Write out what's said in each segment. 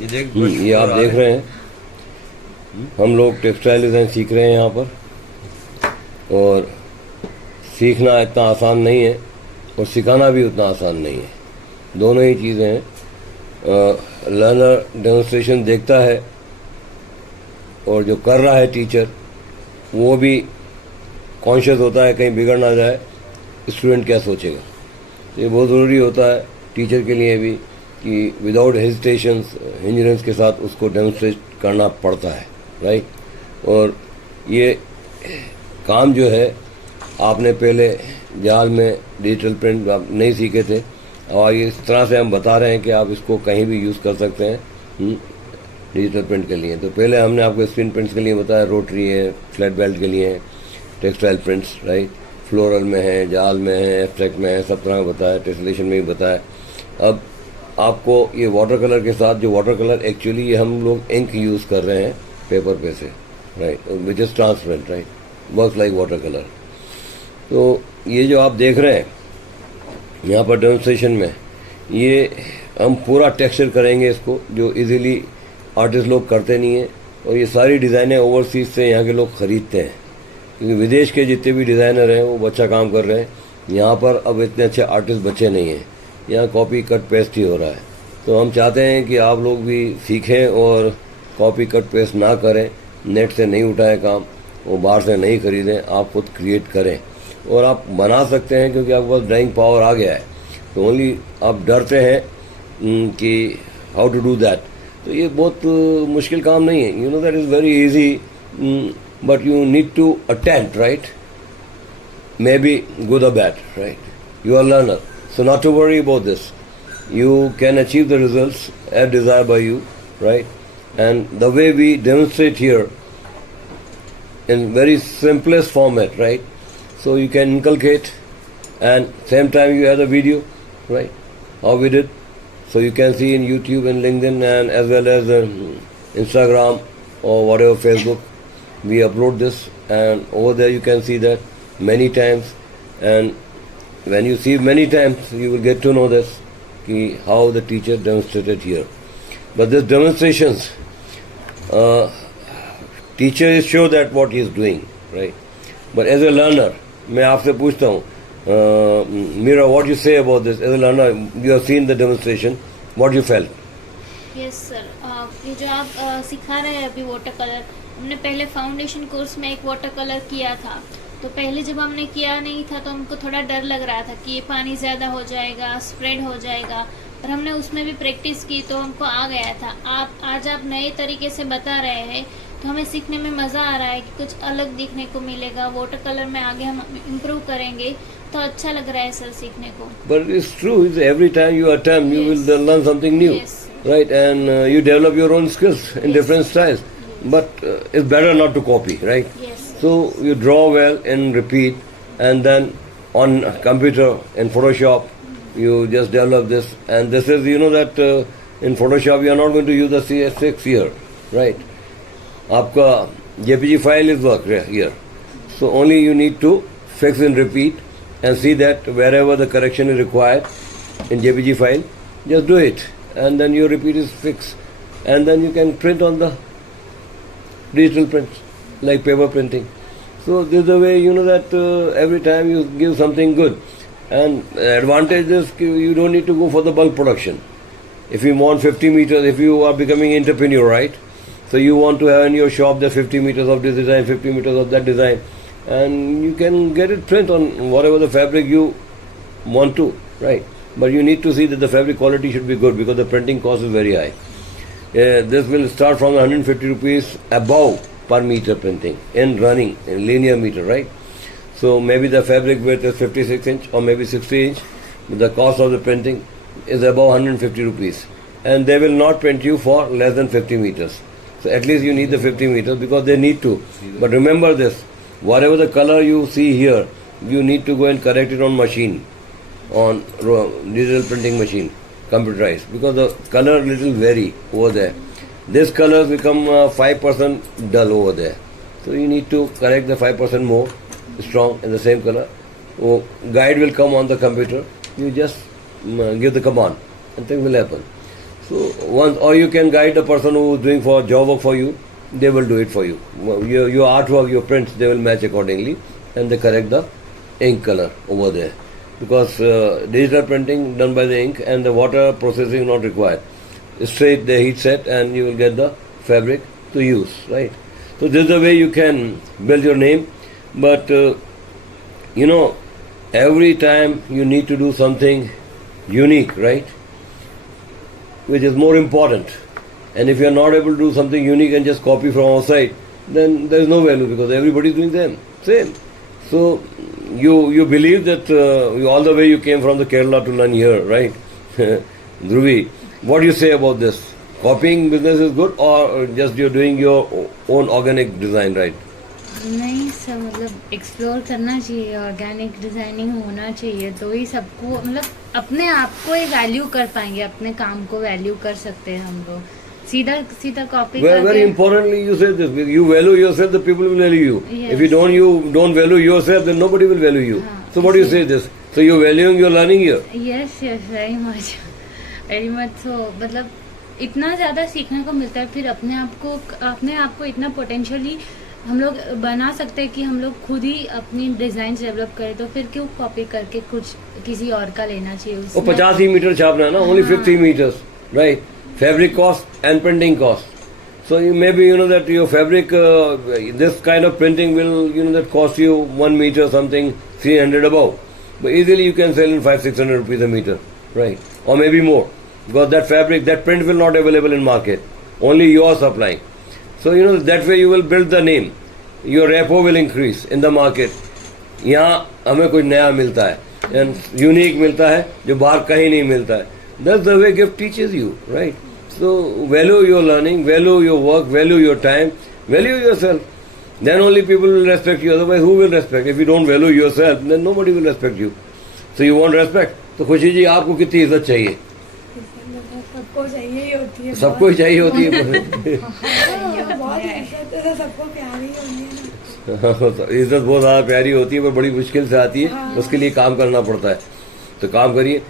ये आप देख रहे हैं, हम लोग टेक्सटाइल डिज़ाइन सीख रहे हैं यहाँ पर, और सीखना इतना आसान नहीं है और सिखाना भी उतना आसान नहीं है। दोनों ही चीज़ें हैं। लर्नर डेमोन्स्ट्रेशन देखता है और जो कर रहा है टीचर वो भी कॉन्शियस होता है कहीं बिगड़ ना जाए, स्टूडेंट क्या सोचेगा। ये बहुत ज़रूरी होता है टीचर के लिए भी कि विदाउट हेजिटेशंस, हिंजरेंस के साथ उसको डेमोन्स्ट्रेट करना पड़ता है, राइट। और ये काम जो है आपने पहले जाल में डिजिटल प्रिंट आप नहीं सीखे थे, और इस तरह से हम बता रहे हैं कि आप इसको कहीं भी यूज़ कर सकते हैं डिजिटल प्रिंट के लिए। तो पहले हमने आपको स्क्रीन प्रिंट्स के लिए बताया, रोटरी है, फ्लैट बेल्ट के लिए है, टेक्सटाइल प्रिंट्स, राइट, फ्लोरल में है, जाल में है, एब्स्ट्रैक्ट में है, सब तरह का बताया, टेसलेशन में भी बताया। अब आपको ये वाटर कलर के साथ, जो वाटर कलर एक्चुअली ये हम लोग इंक यूज़ कर रहे हैं पेपर पे से, right, which is transparent, right, work like water colour. तो ये जो आप देख रहे हैं यहाँ पर डेमोन्स्ट्रेशन में, ये हम पूरा टेक्सचर करेंगे इसको, जो इजीली आर्टिस्ट लोग करते नहीं हैं। और ये सारी डिज़ाइनें ओवरसीज से यहाँ के लोग ख़रीदते हैं, क्योंकि विदेश के जितने भी डिज़ाइनर हैं वो अच्छा काम कर रहे हैं। यहाँ पर अब इतने अच्छे आर्टिस्ट बचे नहीं हैं, यहाँ कॉपी कट पेस्ट ही हो रहा है। तो हम चाहते हैं कि आप लोग भी सीखें और कॉपी कट पेस्ट ना करें, नेट से नहीं उठाएं काम, वो बाहर से नहीं खरीदें, आप खुद क्रिएट करें। और आप बना सकते हैं क्योंकि आपके पास ड्राइंग पावर आ गया है। तो ओनली आप डरते हैं कि हाउ टू डू दैट। तो ये बहुत मुश्किल काम नहीं है, you know that is very easy, but you need to attempt, right, may be good or bad, right, you are learner, so not to worry about this. You can achieve the results as desired by you, right? And the way we demonstrate here in very simplest format, right? So you can inculcate, and same time you have the video, right? How we did. So you can see in YouTube and LinkedIn and as well as Instagram or whatever, Facebook. We upload this, and over there you can see that many times. And when you see many times, you will get to know this, how the teacher demonstrated here. But this demonstrations, teacher is sure that what he is doing, right? But as a learner, मैं आपसे पूछता हूँ, Mira, what you say about this? As a learner, you have seen the demonstration. What you felt? Yes, sir. ये जो आप सिखा रहे हैं अभी वाटर कलर, हमने पहले फाउंडेशन कोर्स में एक वाटर कलर किया था। तो पहले जब हमने किया नहीं था तो हमको थोड़ा डर लग रहा था कि ये पानी ज़्यादा हो जाएगा, स्प्रेड हो जाएगा, पर हमने उसमें भी प्रैक्टिस की तो हमको आ गया था। आज आप नए तरीके से बता रहे हैं तो हमें सीखने में मज़ा आ रहा है कि कुछ अलग दिखने को मिलेगा। वाटर कलर में आगे हम इम्प्रूव करेंगे तो अच्छा लग रहा है सर सीखने को। But it's true, every time you attempt, you Yes. will learn something new, Yes. right? And you develop your own skills in different styles. But it's better not to copy, right? Yes. So you draw well and repeat, and then on computer in Photoshop you just develop this. And this is, you know that in Photoshop you are not going to use the CS6 here, right? आपका JPG file is work here, so only you need to fix and repeat and see that wherever the correction is required in JPG file, just do it, and then your repeat is fixed, and then you can print on the digital print like paper printing. So this is the way, you know that every time you give something good. And advantage is you don't need to go for the bulk production. If you want 50 meters, if you are becoming entrepreneur, right? So you want to have in your shop the 50 meters of this design, 50 meters of that design, and you can get it print on whatever the fabric you want to, right? But you need to see that the fabric quality should be good because the printing cost is very high. This will start from 150 rupees above per meter printing in running in linear meter, right? So maybe the fabric width is 56 inch or maybe 60 inch. The cost of the printing is above 150 rupees, and they will not print you for less than 50 meters. So at least you need the 50 meters because they need to. But remember this, whatever the color you see here, you need to go and correct it on machine, on digital printing machine, computerized, because the color little vary over there. This color become 5% dull over there. So you need to correct the 5% more strong in the same color. Guide will come on the computer. You just give the command and things will happen. So once, or you can guide the person who is doing for job work for you, they will do it for you. Your artwork, your prints, they will match accordingly, and they correct the ink color over there. Because digital printing done by the ink and the water processing not required. Straight the heat set and you will get the fabric to use, right? So this is the way you can build your name. But you know, every time you need to do something unique, right? Which is more important. And if you are not able to do something unique and just copy from outside, then there is no value because everybody is doing them same. So you believe that all the way you came from the Kerala to learn here, right? Dhruvi, what do you say about this? Copying business is good or just you're doing your own organic design, right? नहीं sir, मतलब explore करना चाहिए, organic designing होना चाहिए, तो ही सबको मतलब अपने आप को ही वैल्यू कर पाएंगे, अपने काम को वैल्यू कर सकते हैं हम लोग. सीधा सीधा copy Very importantly, you say this. You value yourself, the people will value you. Yes. If you don't value yourself, then nobody will value you. So what do you say this? So you're valuing your learning here. Yes very much so, मतलब इतना ज़्यादा सीखने को मिलता है. फिर अपने आप को इतना पोटेंशियली हम लोग बना सकते हैं कि हम लोग खुद ही अपनी डिजाइन डेवलप करें. तो फिर क्यों कॉपी करके कुछ किसी और का लेना चाहिए? वो 50 ही मीटर छापना है ना, only 50 meters, right? Fabric cost and printing cost. So you maybe that your fabric, this kind of printing will that cost you 1 meter something 300 above. But easily you can sell in 500-600 rupees a meter, right? Or maybe more, because that fabric, that print will not available in market. Only you are supplying. So that way you will build the name. Your rapport will increase in the market. यहाँ हमें कुछ नया मिलता है, and unique मिलता है जो बाहर कहीं नहीं मिलता है. That's the way gift teaches you, right? So value your learning, value your work, value your time, value yourself. Then only people will respect you. Otherwise, who will respect? If you don't value yourself, then nobody will respect you. So you want respect. तो खुशी जी, आपको कितनी इज्जत चाहिए? सबको चाहिए ही होती है. सबको ही चाहिए होती है. बहुत इज्जत है, सबको प्यारी होनी है. इज्जत बहुत ज़्यादा प्यारी होती है, पर बड़ी मुश्किल से आती है. उसके लिए काम करना पड़ता है. तो काम करिए.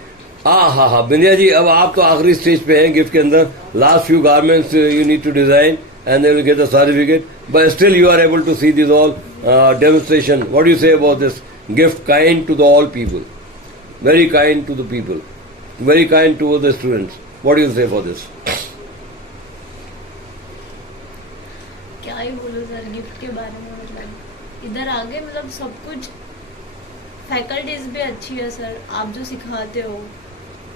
हाँ, बिंदिया जी, अब आप तो आखिरी स्टेज पे हैं गिफ्ट के अंदर. Last few garments you need to design and they will get the certificate, but still you are able to see this all demonstration. What do you say about this gift? Kind to the all people, very kind to the people, very kind to the students. What do you say for this? क्या ही बोलो sir gift के बारे में. मतलब इधर आगे मतलब सब कुछ फैकल्टीज भी अच्छी है सर. आप जो सिखाते हो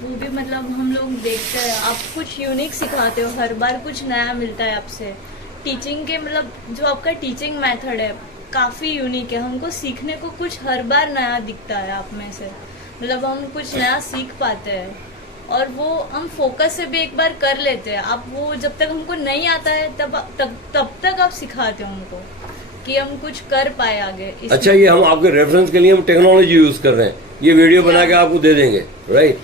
वो भी मतलब हम लोग देखते हैं. आप कुछ यूनिक सिखाते हो, हर बार कुछ नया मिलता है आपसे. टीचिंग के मतलब जो आपका टीचिंग मेथड है काफ़ी यूनिक है. हमको सीखने को कुछ हर बार नया दिखता है आप में से. मतलब हम कुछ नया सीख पाते हैं और वो हम फोकस से भी एक बार कर लेते हैं. आप वो जब तक हमको नहीं आता है तब तक आप सिखाते हो हमको कि हम कुछ कर पाए आगे. अच्छा, ये हम आपके रेफरेंस के लिए हम टेक्नोलॉजी यूज कर रहे हैं. ये वीडियो बना के आपको दे देंगे, राइट?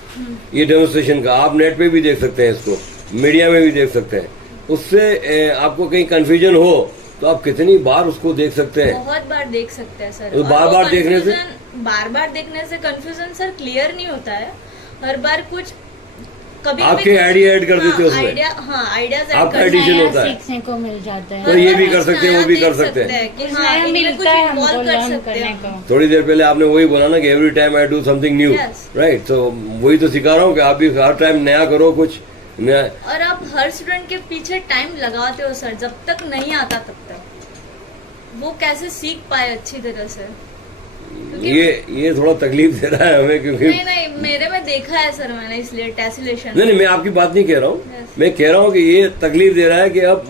ये डेमोन्स्ट्रेशन का आप नेट पे भी देख सकते हैं, इसको मीडिया में भी देख सकते हैं. उससे आपको कहीं कंफ्यूजन हो तो आप कितनी बार उसको देख सकते हैं. बहुत बार देख सकते हैं सर. तो बार बार देखने से कंफ्यूजन सर क्लियर नहीं होता है. हर बार कुछ कभी आपके आइडिया ऐड कर देते हैं उसमें. आइडियाज आपका एडिशन होता है, सीखने को मिल जाता है. तो ये भी कर सकते हैं, वो भी कर सकते हैं. नया मिलता है हमको लर्न करने को. थोड़ी देर पहले आपने वही बोला ना कि every time I do something new, right? तो वही तो सिखा रहा हूँ कि आप भी हर टाइम नया करो, कुछ नया. और आप हर स्टूडेंट के पीछे टाइम लगाते हो सर. जब तक नहीं आता तब तक वो कैसे सीख पाए अच्छी तरह से. ये थोड़ा तकलीफ दे रहा है हमें, क्योंकि नहीं मेरे में देखा है सर मैंने, इसलिए टेसिलेशन. नहीं, मैं आपकी बात नहीं कह रहा हूँ. मैं कह रहा हूँ कि ये तकलीफ दे रहा है कि अब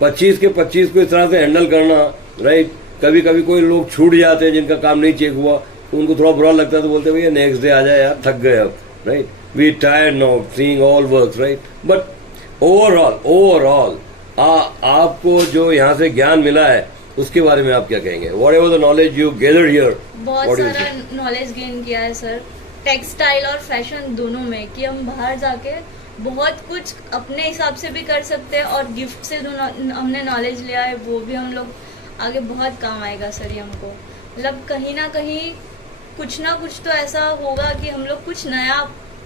25 के 25 को इस तरह से हैंडल करना, राइट? कभी कभी कोई लोग छूट जाते हैं जिनका काम नहीं चेक हुआ, तो उनको थोड़ा बुरा लगता है, तो बोलते हैं भैया नेक्स्ट डे आ जाए यार, थक गए अब, right? We tired now seeing all works, right? But overall आपको जो यहाँ से ज्ञान मिला है उसके बारे में आप क्या कहेंगे? What ever the knowledge you gathered here, बहुत सारा नॉलेज गेन किया है सर, टेक्सटाइल और फैशन दोनों में, कि हम बाहर जाके बहुत कुछ अपने हिसाब से भी कर सकते हैं. और गिफ्ट से जो हमने नॉलेज लिया है वो भी हम लोग आगे बहुत काम आएगा सर. ये हमको मतलब कहीं ना कहीं कुछ ना कुछ तो ऐसा होगा कि हम लोग कुछ नया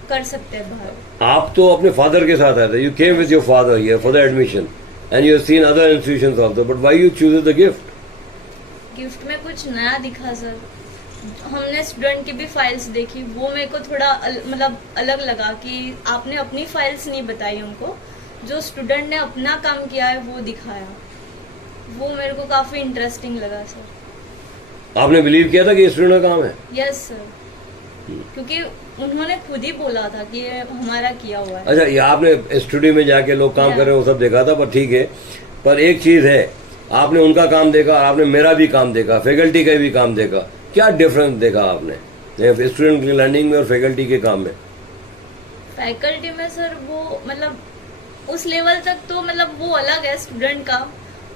कर सकते हैं बाहर। आप तो अपने फादर के साथ आए थे, you came with your father here for the admission and you have seen other institutions also, but why you choose the gift? Gift में कुछ नया दिखा सर, हमने स्टूडेंट की भी फाइल्स देखी, वो मेरे को थोड़ा मतलब अलग लगा कि आपने अपनी फाइल्स नहीं बताई उनको, जो स्टूडेंट ने अपना काम किया है वो दिखाया, वो मेरे को काफ़ी इंटरेस्टिंग लगा सर। आपने बिलीव किया था कि स्टूडेंट का काम है? यस सर, क्योंकि उन्होंने खुद ही बोला था कि ये हमारा किया हुआ है। अच्छा, ये आपने स्टूडियो में जाके लोग काम कर रहे हैं वो सब देखा था, पर ठीक है, पर एक चीज है, आपने उनका काम देखा, आपने मेरा भी काम देखा, फैकल्टी का भी काम देखा, क्या डिफरेंस देखा आपने स्टूडेंट की लर्निंग में और फैकल्टी के काम में? फैकल्टी में सर वो मतलब उस लेवल तक तो मतलब वो अलग है स्टूडेंट का,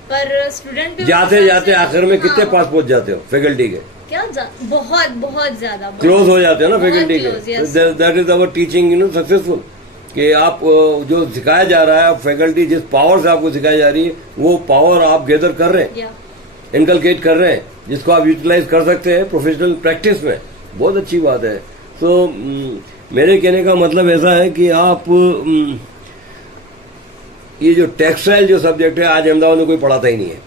पर स्टूडेंट भी जाते जाते आखिर में कितने हाँ, पास पहुंच जाते हो फैकल्टी के? क्या बहुत बहुत ज्यादा क्लोज हो जाते हो ना बहुत फैकल्टी close, के? yes. That is our teaching successful, कि आप जो सिखाया जा रहा है, फैकल्टी जिस पावर से आपको सिखाई जा रही है वो पावर आप गैदर कर रहे हैं, इनकलकेट कर रहे हैं, जिसको आप यूटिलाइज कर सकते हैं प्रोफेशनल प्रैक्टिस में, बहुत अच्छी बात है। तो मेरे कहने का मतलब ऐसा है कि आप ये जो टेक्सटाइल जो सब्जेक्ट है आज अहमदाबाद में कोई पढ़ाता ही नहीं है,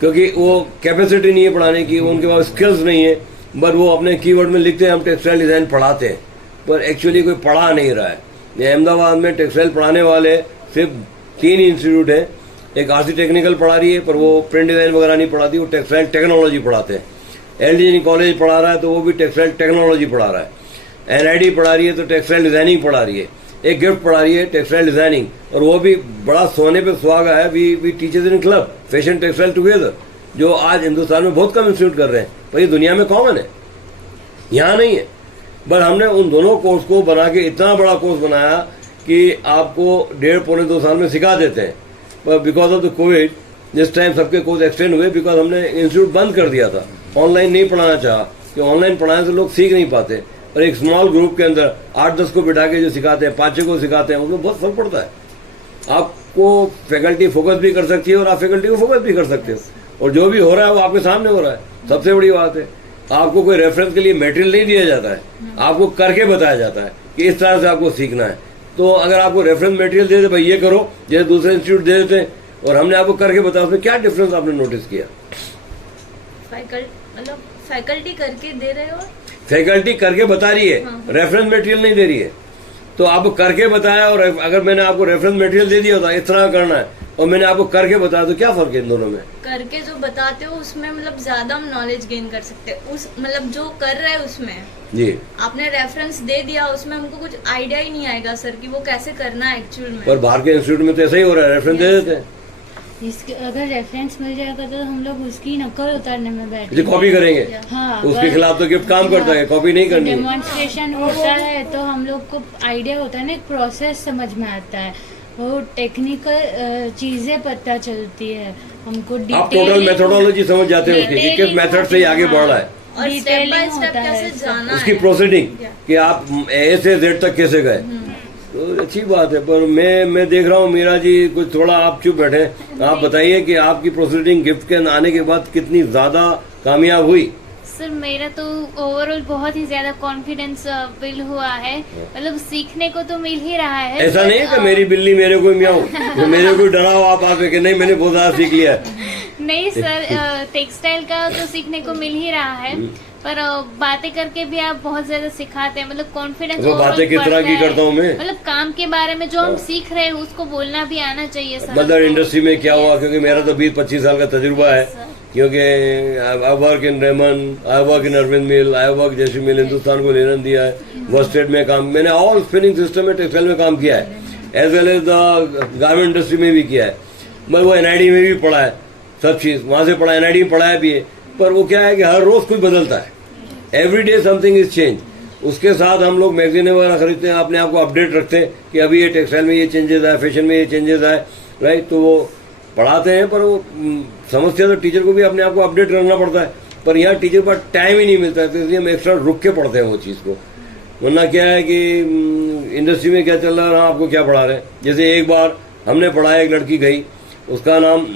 क्योंकि वो कैपेसिटी नहीं है पढ़ाने की, उनके पास स्किल्स नहीं है, बट वो अपने कीवर्ड में लिखते हैं हम टेक्सटाइल डिज़ाइन पढ़ाते हैं, पर एक्चुअली कोई पढ़ा नहीं रहा है। अहमदाबाद में टेक्सटाइल पढ़ाने वाले सिर्फ 3 इंस्टीट्यूट हैं, एक आरसी टेक्निकल पढ़ा रही है पर वो प्रिंट डिज़ाइन वगैरह नहीं पढ़ाती, वो टेक्सटाइल टेक्नोलॉजी पढ़ाते हैं। एलडी कॉलेज पढ़ा रहा है तो वो भी टेक्सटाइल टेक्नोलॉजी पढ़ा रहा है। एनआईडी पढ़ा रही है तो टेक्सटाइल डिज़ाइनिंग पढ़ा रही है। एक गिफ्ट पढ़ा रही है टेक्सटाइल डिज़ाइनिंग, और वो भी बड़ा सोने पे सुहागा है, we teachers in club fashion textile together, जो आज हिंदुस्तान में बहुत कम इंस्टीट्यूट कर रहे हैं, पर ये दुनिया में कॉमन है, यहाँ नहीं है। बट हमने उन दोनों कोर्स को बना के इतना बड़ा कोर्स बनाया कि आपको 1.5-2 साल में सिखा देते हैं, पर बिकॉज ऑफ द कोविड जिस टाइम सबके कोर्स एक्सटेंड हुए, बिकॉज हमने इंस्टीट्यूट बंद कर दिया था, ऑनलाइन नहीं पढ़ाना चाहा, कि ऑनलाइन पढ़ाने से लोग सीख नहीं पाते, और एक स्मॉल ग्रुप के अंदर 8-10 को बिठा के जो सिखाते हैं, 5-6 को सिखाते हैं, उसमें बहुत फर्क पड़ता है। आपको फैकल्टी फोकस भी कर सकती है और आप फैकल्टी को फोकस भी कर सकते हो, और जो भी हो रहा है वो आपके सामने हो रहा है, सबसे बड़ी बात है। आपको कोई रेफरेंस के लिए मटेरियल नहीं दिया जाता है, आपको करके बताया जाता है कि इस तरह से आपको सीखना है। तो अगर आपको रेफरेंस मटेरियल दे दे भाई ये करो, जैसे दूसरे इंस्टीट्यूट दे देते हैं, और हमने आपको करके बताया, उसमें क्या डिफरेंस आपने नोटिस किया? मतलब फैकल्टी करके दे रहे हो, फैकल्टी करके बता रही है, रेफरेंस मटेरियल नहीं दे रही है। तो आपको करके बताया, और अगर मैंने आपको रेफरेंस मटेरियल दे दिया होता इस तरह करना है, और मैंने आपको करके बताया, तो क्या फर्क है इन दोनों में? करके जो बताते हो उसमें मतलब ज्यादा हम नॉलेज गेन कर सकते हैं, उस मतलब जो कर रहे हैं उसमें जी आपने रेफरेंस दे दिया, उसमें हमको कुछ आइडिया ही नहीं आएगा सर कि वो कैसे करना है एक्चुअल में। पर बाहर के इंस्टीट्यूट में तो ऐसा ही हो रहा है, रेफरेंस दे देते हैं, इसके अगर रेफरेंस मिल जाएगा तो हम लोग उसकी नकल उतारने में बैठे, कॉपी करेंगे। हाँ, उसके खिलाफ तो गिफ्ट काम करता है, कॉपी नहीं करनी है। डेमोन्स्ट्रेशन होता है तो हम लोग को आइडिया होता है ना, एक प्रोसेस समझ में आता है, वो टेक्निकल चीजें पता चलती है हमको। आप टोटल मेथोडोलॉजी समझ जाते हो उसकी, कि किस मेथड से आगे बढ़ रहा है, और स्टेप बाय स्टेप कैसे जाना उसकी है, प्रोसीडिंग, कि आप ए से जेड तक कैसे गए। तो अच्छी बात है, पर मैं देख रहा हूँ मीरा जी कुछ थोड़ा आप चुप बैठे, आप बताइए कि आपकी प्रोसीडिंग गिफ्ट के आने के बाद कितनी ज्यादा कामयाब हुई? सर मेरा तो ओवरऑल बहुत ही ज्यादा कॉन्फिडेंस बिल्ड हुआ है, मतलब सीखने को तो मिल ही रहा है। ऐसा नहीं है कि मेरी बिल्ली मेरे को म्याऊं, मेरे को डराओ आप आके कि नहीं मैंने बहुत ज्यादा सीख लिया है। नहीं सर, टेक्सटाइल का तो सीखने को मिल ही रहा है, पर बातें करके भी आप बहुत ज्यादा सिखाते हैं, मतलब कॉन्फिडेंस। वो बातें किस तरह की करता हूँ मैं? मतलब काम के बारे में जो हम सीख रहे हैं उसको बोलना भी आना चाहिए सर। मतलब इंडस्ट्री में क्या हुआ, क्योंकि मेरा तो 20-25 साल का तजुर्बा है, क्योंकि I work in Raymond, I work in Arvind mill, I work जैसी मिल, हिंदुस्तान को लेना दिया है, वर्स्टेड में काम, मैंने ऑल स्पिनिंग सिस्टम में टेक्सटाइल में काम किया है, as well as the garment industry में भी किया है। मैं वो एनआईडी में भी पढ़ा है, सब चीज़ वहाँ से पढ़ा, एनआईडी में पढ़ाया भी है, पर वो क्या है कि हर रोज कुछ बदलता है, every day something is change. उसके साथ हम लोग मैगजीन वगैरह खरीदते हैं, अपने आप को अपडेट रखते हैं कि अभी ये टेक्सटाइल में ये चेंजेस आए, फैशन में ये चेंजेस आए, राइट। तो वो पढ़ाते हैं, पर वो समझते तो टीचर को भी अपने आप को अपडेट करना पड़ता है, पर यहाँ टीचर पर टाइम ही नहीं मिलता है, तो इसलिए हम एक्स्ट्रा रुक के पढ़ते हैं वो चीज़ को। वरना क्या है कि इंडस्ट्री में क्या चल रहा है, आपको क्या पढ़ा रहे हैं। जैसे एक बार हमने पढ़ाया, एक लड़की गई, उसका नाम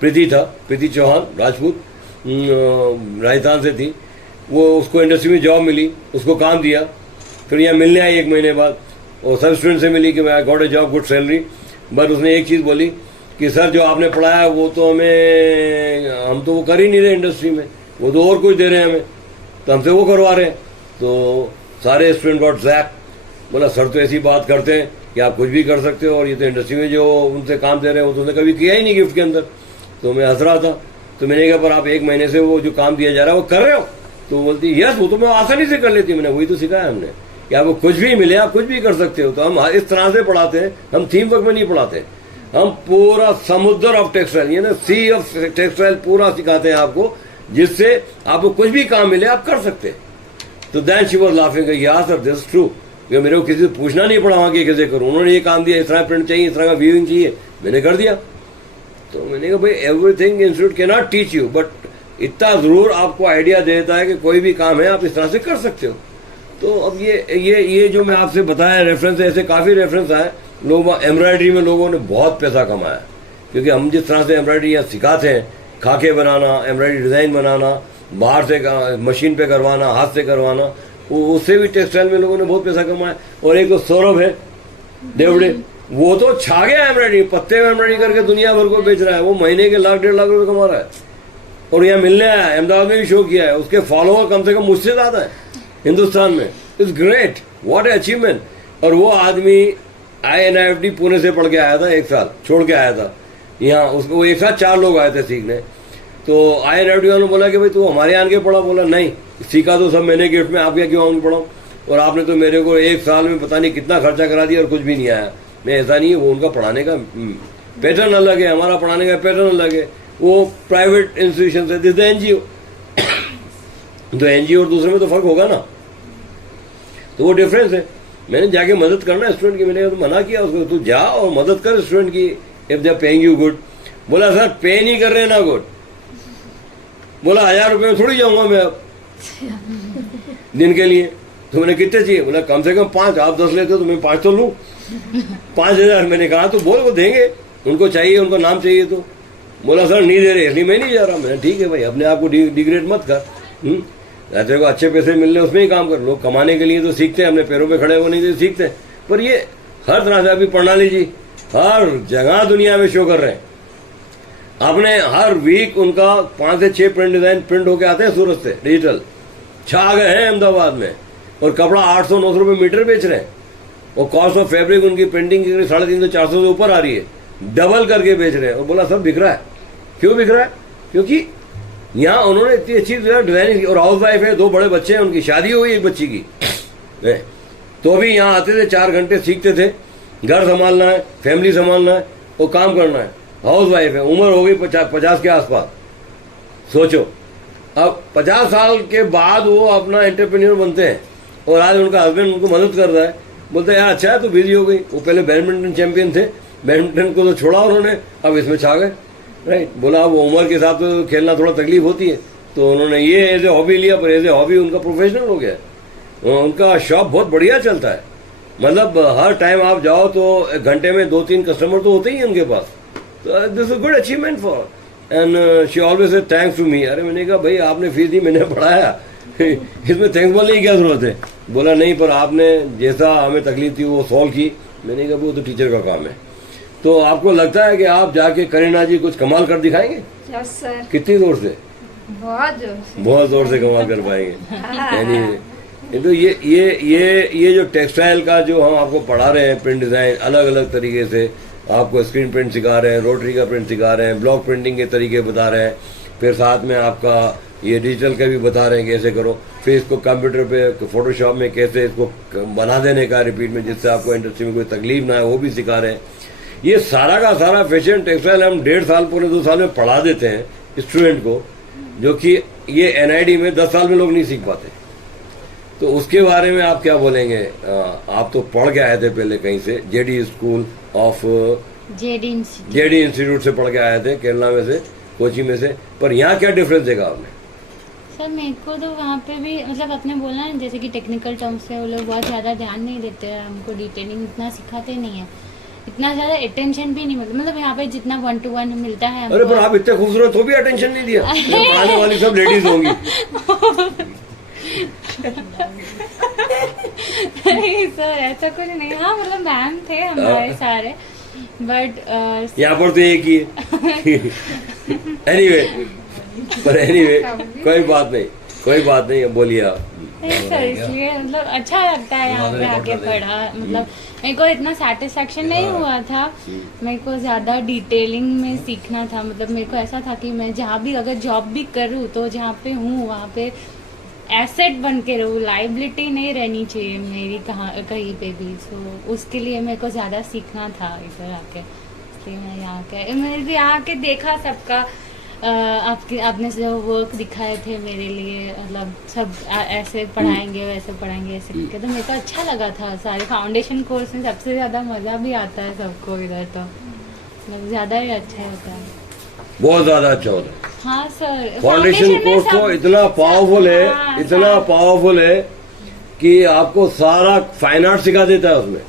प्रीति था, प्रीति चौहान, राजपूत, राजस्थान से थी, वो उसको इंडस्ट्री में जॉब मिली, उसको काम दिया, फिर यहाँ मिलने आई 1 महीने बाद और सब स्टूडेंट से मिली कि मैं got a job, good salary, but उसने एक चीज़ बोली कि सर जो आपने पढ़ाया वो तो हम तो वो कर ही नहीं रहे इंडस्ट्री में, वो तो और कुछ दे रहे हैं हमें, तो हमसे वो करवा रहे हैं। तो सारे स्टूडेंट गॉट जैप। बोला सर तो ऐसी बात करते हैं कि आप कुछ भी कर सकते हो, और ये तो इंडस्ट्री में जो उनसे काम दे रहे हैं वो तो उन्होंने कभी किया ही नहीं गिफ्ट के अंदर। तो मैं हंस रहा था, तो मैंने कहा पर आप 1 महीने से वो जो काम दिया जा रहा है वो कर रहे हो? तो बोलती यस, वो तो मैं आसानी से कर लेती हूँ। मैंने वही तो सिखाया हमने कि आपको कुछ भी मिले आप कुछ भी कर सकते हो। तो हम इस तरह से पढ़ाते हैं, हम थीम वर्क में नहीं पढ़ाते, हम पूरा समुद्र ऑफ टेक्सटाइल यानी सी ऑफ टेक्सटाइल पूरा सिखाते हैं आपको, जिससे आपको कुछ भी काम मिले आप कर सकते हैं। तो देन शी वाज लाफिंग, या सर दिस ट्रू, मेरे को किसी से पूछना नहीं पड़ा वहां कि कैसे करूं, उन्होंने ये काम दिया, इस तरह प्रिंट चाहिए, इस तरह का व्यूइंग चाहिए, मैंने कर दिया। तो मैंने कहा भाई everything institute can not teach you, but इतना जरूर आपको आइडिया देता है कि कोई भी काम है आप इस तरह से कर सकते हो। तो अब ये जो मैं आपसे बताया रेफरेंस, ऐसे काफी रेफरेंस आए। लोग एम्ब्रॉयडरी में लोगों ने बहुत पैसा कमाया, क्योंकि हम जिस तरह से एम्ब्रॉयडरी यहाँ सिखाते हैं, खाके बनाना, एम्ब्रॉयडरी डिजाइन बनाना, बाहर से मशीन पे करवाना, हाथ से करवाना, उससे भी टेक्सटाइल में लोगों ने बहुत पैसा कमाया। और एक तो सौरभ है देवड़े, वो तो छा गया एम्ब्रॉयडरी, पत्ते में एम्ब्रॉयडरी करके दुनिया भर को बेच रहा है, वो महीने के 1-1.5 लाख रुपए कमा रहा है। और यहाँ मिलने आया, अहमदाबाद में भी शो किया है, उसके फॉलोअर कम से कम मुझसे ज्यादा है हिंदुस्तान में। It's great, what A achievement. और वो आदमी INIFD पुणे से पढ़ के आया था, 1 साल छोड़ के आया था यहाँ, उसको एक साथ 4 लोग आए थे सीखने। तो INIFD वालों ने बोला कि भाई तू हमारे यहाँ के पढ़ा, बोला नहीं, सीखा तो सब मैंने गिफ्ट में, आप क्या क्यों आऊँगी पढ़ाऊँ, और आपने तो मेरे को 1 साल में पता नहीं कितना खर्चा करा दिया और कुछ भी नहीं आया। मैं ऐसा नहीं है, वो उनका पढ़ाने का पैटर्न अलग है, हमारा पढ़ाने का पैटर्न अलग है, वो प्राइवेट इंस्टीट्यूशन है, दिस NGO। तो NGO और दूसरे में तो फर्क होगा ना, तो वो डिफरेंस है। मैंने जाके मदद करना स्टूडेंट की, मैंने तो मना किया उसको, तू जा और मदद कर स्टूडेंट की, if they are paying you good. बोला सर पे नहीं कर रहे ना गुड। बोला 1000 रुपये में थोड़ी जाऊंगा मैं अब दिन के लिए। तो मैंने कितने चाहिए? बोला कम से कम 5, आप 10 लेते हो तो मैं 5 तो लूँ, 5000। मैंने कहा तो बोल, वो देंगे, उनको चाहिए, उनको नाम चाहिए। तो बोला सर नहीं दे रहे इसलिए मैं नहीं जा रहा। मैंने ठीक है भाई, अपने आप को डिग्रेड मत कर, तेरे को अच्छे पैसे मिल रहे उसमें ही काम कर। लोग कमाने के लिए तो सीखते हैं, अपने पैरों पे खड़े होने के लिए सीखते हैं, पर ये हर तरह से अभी प्रणाली जी हर जगह दुनिया में शो कर रहे हैं। आपने हर वीक उनका 5 से 6 प्रिंट डिजाइन प्रिंट होके आते हैं सूरत से, डिजिटल छा गए हैं अहमदाबाद में, और कपड़ा 800-900 रुपये मीटर बेच रहे हैं, और कॉस्ट ऑफ फैब्रिक उनकी प्रिंटिंग की 350-400 से ऊपर आ रही है, डबल करके बेच रहे हैं। और बोला सब बिक रहा है, क्यों बिक रहा है? क्योंकि यहाँ उन्होंने इतनी अच्छी डिजाइनिंग की, और हाउस वाइफ है, 2 बड़े बच्चे हैं, उनकी शादी हो गई 1 बच्ची की, तो भी यहाँ आते थे, 4 घंटे सीखते थे, घर संभालना है, फैमिली संभालना है और काम करना है। हाउस वाइफ है, उम्र हो गई 50 के आसपास। सोचो अब 50 साल के बाद वो अपना एंटरप्रेन्योर बनते हैं, और आज उनका हस्बैंड उनको मदद कर रहा है। बोलते हैं यार अच्छा है, तो बिजी हो गई। वो पहले बैडमिंटन चैंपियन थे, बैडमिंटन को तो छोड़ा उन्होंने, अब इसमें छा गए, राइट। बोला अब उम्र के साथ तो खेलना थोड़ा तकलीफ होती है, तो उन्होंने ये एज ए हॉबी लिया, पर एज ए हॉबी उनका प्रोफेशनल हो गया। उनका शॉप बहुत बढ़िया चलता है, मतलब हर टाइम आप जाओ तो 1 घंटे में 2-3 कस्टमर तो होते ही हैं उनके पास। तो this is good achievement for, and she always say thanks to me. अरे मैंने कहा भाई आपने फीस दी, मैंने पढ़ाया, इसमें थैंक्स बोलने की क्या जरूरत है? बोला नहीं, पर आपने जैसा हमें तकलीफ थी वो सॉल्व की। मैंने कहा वो तो टीचर का काम है। तो आपको लगता है कि आप जाके करीना जी कुछ कमाल कर दिखाएंगे? Yes sir. कितनी जोर से? बहुत जोर से कमाल कर पाएंगे। यानी तो ये जो टेक्सटाइल का जो हम आपको पढ़ा रहे हैं, प्रिंट डिजाइन अलग अलग तरीके से, आपको स्क्रीन प्रिंट सिखा रहे हैं, रोटरी का प्रिंट सिखा रहे हैं, ब्लॉक प्रिंटिंग के तरीके बता रहे हैं, फिर साथ में आपका ये डिजिटल का भी बता रहे हैं कैसे करो, फिर इसको कंप्यूटर पे फोटोशॉप में कैसे इसको बना देने का रिपीट में, जिससे आपको इंडस्ट्री में कोई तकलीफ ना है, वो भी सिखा रहे हैं। ये सारा का सारा फैशन टेक्सटाइल हम 1.5 साल पौने 2 साल में पढ़ा देते हैं स्टूडेंट को, जो कि ये NID में 10 साल में लोग नहीं सीख पाते। तो उसके बारे में आप क्या बोलेंगे? आप तो पढ़ के आए थे पहले कहीं से, JD school of JD institute से पढ़ के आए थे, केरला में से, कोची में से, पर यहाँ क्या डिफरेंस देखा आपने? सर मेरे को तो वहाँ पे भी मतलब अपने बोलना है, जैसे कि टेक्निकल टर्म्स है वो लोग बहुत ज़्यादा ध्यान नहीं देते हैं, हमको डिटेलिंग इतना सिखाते नहीं है, इतना ज़्यादा अटेंशन भी नहीं मिलता। मतलब यहाँ पे जितना 1-to-1 मिलता है। अरे पर आप इतने खूबसूरत हो भी अटेंशन नहीं दिया। पढ़ाने वाली सब लेडीज होंगी। नहीं सर, ऐसा कुछ नहीं। हाँ मतलब मैम थे हमारे सारे, बट यहाँ पर तो एक ही है। एनीवे कोई बात नहीं, बोलिए आप। नहीं सर, इसलिए मतलब अच्छा लगता है यहाँ पे आके पढ़ा। मतलब मेरे को इतना सेटिस्फेक्शन नहीं हुआ था, मेरे को ज़्यादा डिटेलिंग में सीखना था। मतलब मेरे को ऐसा था कि मैं जहाँ भी अगर जॉब भी करूँ तो जहाँ पे हूँ वहाँ पे एसेट बन के रहूँ, लाइबिलिटी नहीं रहनी चाहिए मेरी कहीं पे भी। सो उसके लिए मेरे को ज़्यादा सीखना था इधर आके, इसलिए मैं यहाँ के मैंने यहाँ के देखा सबका। आपने जो वर्क दिखाए थे मेरे लिए, मतलब सब ऐसे पढ़ाएंगे वैसे पढ़ाएंगे ऐसे करके, तो मेरे को अच्छा लगा था। सारे फाउंडेशन कोर्स में सबसे ज़्यादा मज़ा भी आता है सबको इधर, तो मतलब ज़्यादा ही अच्छा होता है, बहुत ज़्यादा अच्छा होता है। हाँ सर, फाउंडेशन कोर्स तो इतना पावरफुल है, हाँ, इतना पावरफुल है कि आपको सारा फाइन आर्ट सिखा देता है उसमें।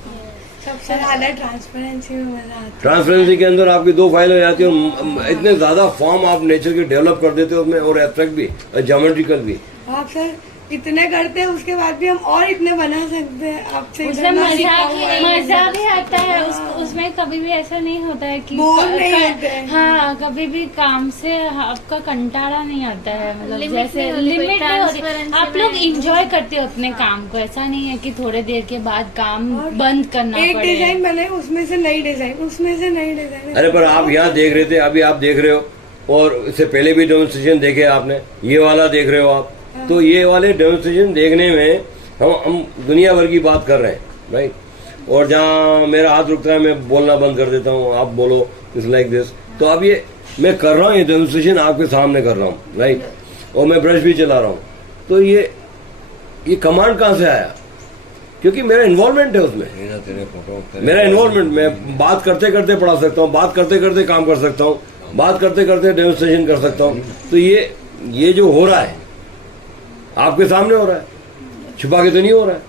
सबसे ज्यादा ट्रांसपेरेंसी में मजा आता है। ट्रांसपेरेंसी के अंदर आपकी 2 फाइल हो जाती है और इतने ज्यादा फॉर्म आप नेचर के डेवलप कर देते हो उसमें, और एब्स्ट्रैक्ट भी और ज्योमेट्रिकल भी। आप सर इतने करते हैं, उसके बाद भी हम और इतने बना सकते हैं आपसे। उसमें मजा भी आता है। उसमें कभी भी ऐसा नहीं होता है कि बोर नहीं होते हैं। हाँ, कभी भी काम से आपका कंटाला नहीं आता है। मतलब Limit जैसे नहीं होती, लिमिट नहीं होती, transparency आप लोग में इंजॉय करते हो अपने काम को। ऐसा नहीं है कि थोड़े देर के बाद काम बंद करना एक पड़े। डिजाइन बने, उसमें से नई डिजाइन, उसमें से नई डिजाइन। अरे पर आप यहाँ देख रहे थे, अभी आप देख रहे हो, और इससे पहले भी डेमोन्स्ट्रेशन देखे आपने, ये वाला देख रहे हो आप। तो ये वाले डेमोन्स्ट्रेशन देखने में हम दुनिया भर की बात कर रहे हैं, राइट। और जहाँ मेरा हाथ रुकता है मैं बोलना बंद कर देता हूँ, आप बोलो इट्स लाइक दिस। तो अब ये मैं कर रहा हूँ, ये डेमोन्स्ट्रेशन आपके सामने कर रहा हूँ, राइट। और मैं ब्रश भी चला रहा हूँ। तो ये कमांड कहाँ से आया? क्योंकि मेरा इन्वॉल्वमेंट है उसमें, मेरा इन्वॉल्वमेंट। मैं बात करते करते पढ़ा सकता हूँ, बात करते करते काम कर सकता हूँ, बात करते करते डेमोन्स्ट्रेशन कर सकता हूँ। तो ये जो हो रहा है आपके सामने हो रहा है, छुपा के तो नहीं हो रहा है।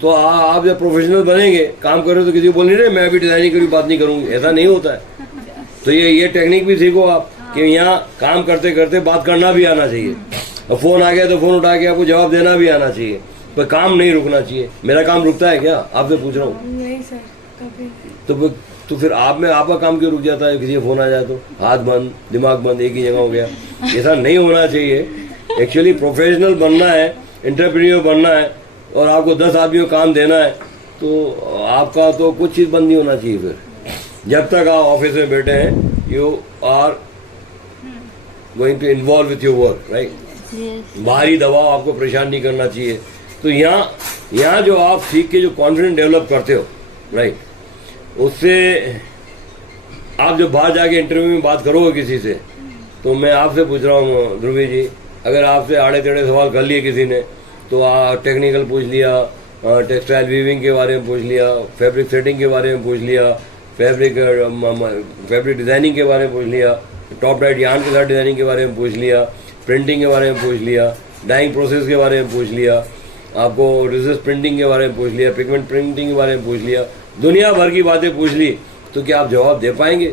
तो आप जब प्रोफेशनल बनेंगे, काम कर रहे हो, तो किसी को बोल नहीं रहे मैं अभी डिजाइनिंग की बात नहीं करूंगी, ऐसा नहीं होता है। तो ये टेक्निक भी सीखो आप कि यहाँ काम करते करते बात करना भी आना चाहिए। और फोन आ गया तो फोन उठा के आपको जवाब देना भी आना चाहिए, पर काम नहीं रुकना चाहिए। मेरा काम रुकता है क्या? आपसे पूछ रहा हूँ। नहीं सर, कभी। तो फिर आप में आपका काम क्यों रुक जाता है? किसी का फोन आ जाए तो हाथ बंद, दिमाग बंद, एक ही जगह हो गया। ऐसा नहीं होना चाहिए। एक्चुअली प्रोफेशनल बनना है, एंटरप्रेन्योर बनना है, और आपको 10 आदमियों को काम देना है, तो आपका तो कुछ चीज़ बंद नहीं होना चाहिए। फिर जब तक आप ऑफिस में बैठे हैं, you are going to involve with your work, right. बाहरी दबाव आपको परेशान नहीं करना चाहिए। तो यहाँ जो आप सीख के जो कॉन्फिडेंस डेवलप करते हो, राइट, उससे आप जब बाहर जाके इंटरव्यू में बात करोगे किसी से, तो मैं आपसे पूछ रहा हूँ ध्रुवी जी, अगर आपसे आड़े टेढ़े सवाल कर लिए किसी ने, तो टेक्निकल पूछ लिया, टेक्सटाइल वीविंग के बारे में पूछ लिया, फैब्रिक सेटिंग के बारे में पूछ लिया, फैब्रिक डिज़ाइनिंग के बारे में पूछ लिया, टॉप राइट यार्न के साथ डिज़ाइनिंग के बारे में पूछ लिया, प्रिंटिंग के बारे में पूछ लिया, डाइंग प्रोसेस के बारे में पूछ लिया, आपको रिसर्च प्रिंटिंग के बारे में पूछ लिया, पिगमेंट प्रिंटिंग के बारे में पूछ लिया, दुनिया भर की बातें पूछ ली, तो क्या आप जवाब दे पाएंगे?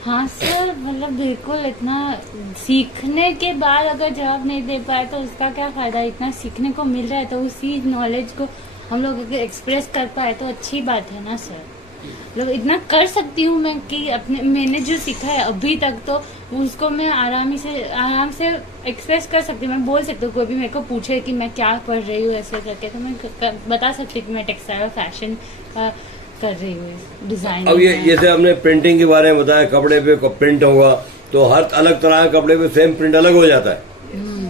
हाँ सर, मतलब बिल्कुल। इतना सीखने के बाद अगर जवाब नहीं दे पाए तो उसका क्या फ़ायदा? इतना सीखने को मिल रहा है तो उसी नॉलेज को हम लोग अगर एक्सप्रेस कर पाए तो अच्छी बात है ना सर। मतलब इतना कर सकती हूँ मैं कि मैंने जो सीखा है अभी तक, तो उसको मैं आराम से एक्सप्रेस कर सकती हूँ। मैं बोल सकती हूँ, कोई भी मेरे को पूछे कि मैं क्या पढ़ रही हूँ ऐसे करके, तो मैं बता सकती हूँ कि मैं टेक्सटाइल और फैशन कर रही हूँ, डिजाइन। अब ये जैसे हमने प्रिंटिंग के बारे में बताया, कपड़े पे प्रिंट होगा तो हर अलग तरह के कपड़े पे सेम प्रिंट अलग हो जाता है,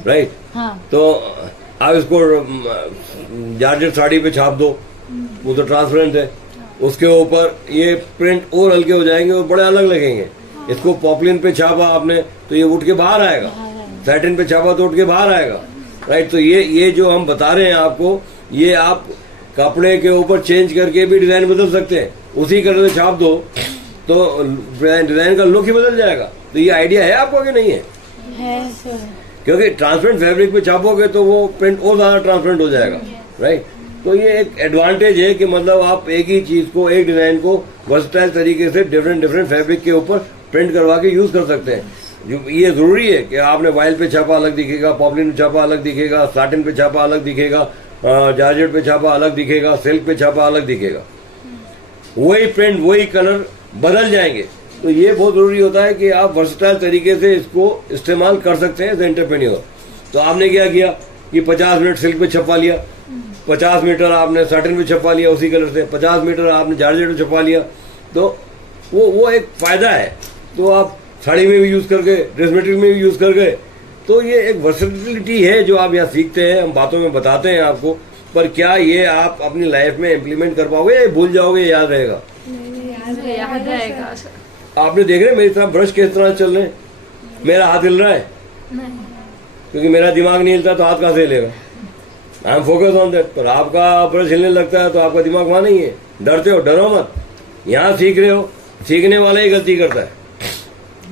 राइट। हाँ। तो आप इसको जॉर्जेट साड़ी पे छाप दो, वो तो ट्रांसपेरेंट है, उसके ऊपर ये प्रिंट और हल्के हो जाएंगे और बड़े अलग लगेंगे। इसको पॉपलिन पे छापा आपने तो ये उठ के बाहर आएगा, सैटिन पे छापा तो उठ के बाहर आएगा, राइट। तो ये जो हम बता रहे हैं आपको, ये आप कपड़े के ऊपर चेंज करके भी डिजाइन बदल सकते हैं। उसी कलर से छाप दो तो डिजाइन का लुक ही बदल जाएगा। तो ये आइडिया है आपको कि नहीं है? है सर। क्योंकि ट्रांसपेरेंट फैब्रिक पे छापोगे तो वो प्रिंट और ज्यादा ट्रांसपेरेंट हो जाएगा, राइट। तो ये एक एडवांटेज है कि मतलब आप एक ही चीज को, एक डिजाइन को वर्सटाइल तरीके से डिफरेंट फैब्रिक के ऊपर प्रिंट करवा के यूज कर सकते हैं। जो ये जरूरी है कि आपने वाइल पे छापा अलग दिखेगा, पॉपलिन पे छापा अलग दिखेगा, साटिन पे छापा अलग दिखेगा, जॉर्जेट पे छापा अलग दिखेगा, सिल्क पे छापा अलग दिखेगा, वही प्रिंट वही कलर बदल जाएंगे। तो ये बहुत जरूरी होता है कि आप वर्सटाइल तरीके से इसको इस्तेमाल कर सकते हैं एज एंटरप्रेन्योर। तो आपने क्या किया कि 50 मीटर सिल्क पे छपवा लिया, 50 मीटर आपने साटिन पे छपवा लिया उसी कलर से, 50 मीटर आपने जॉर्जेट पे छपवा लिया, तो वो एक फायदा है। तो आप साड़ी में भी यूज कर गए, ड्रेस मटेरियल में भी यूज कर गए। तो ये एक वर्सेटिलिटी है जो आप यहाँ सीखते हैं, हम बातों में बताते हैं आपको, पर क्या ये आप अपनी लाइफ में इम्प्लीमेंट कर पाओगे या भूल जाओगे, याद रहेगा? याद रहेगा। आपने देख रहे मेरी तरह ब्रश किस तरह चल रहे हैं, मेरा हाथ हिल रहा है क्योंकि मेरा दिमाग नहीं हिलता तो हाथ कहाँ से हिलेगा? I am focus on that. पर आपका ब्रश हिलने लगता है तो आपका दिमाग वहां नहीं है। डरते हो, डरो मत। यहाँ सीख रहे हो, सीखने वाला ही गलती करता है।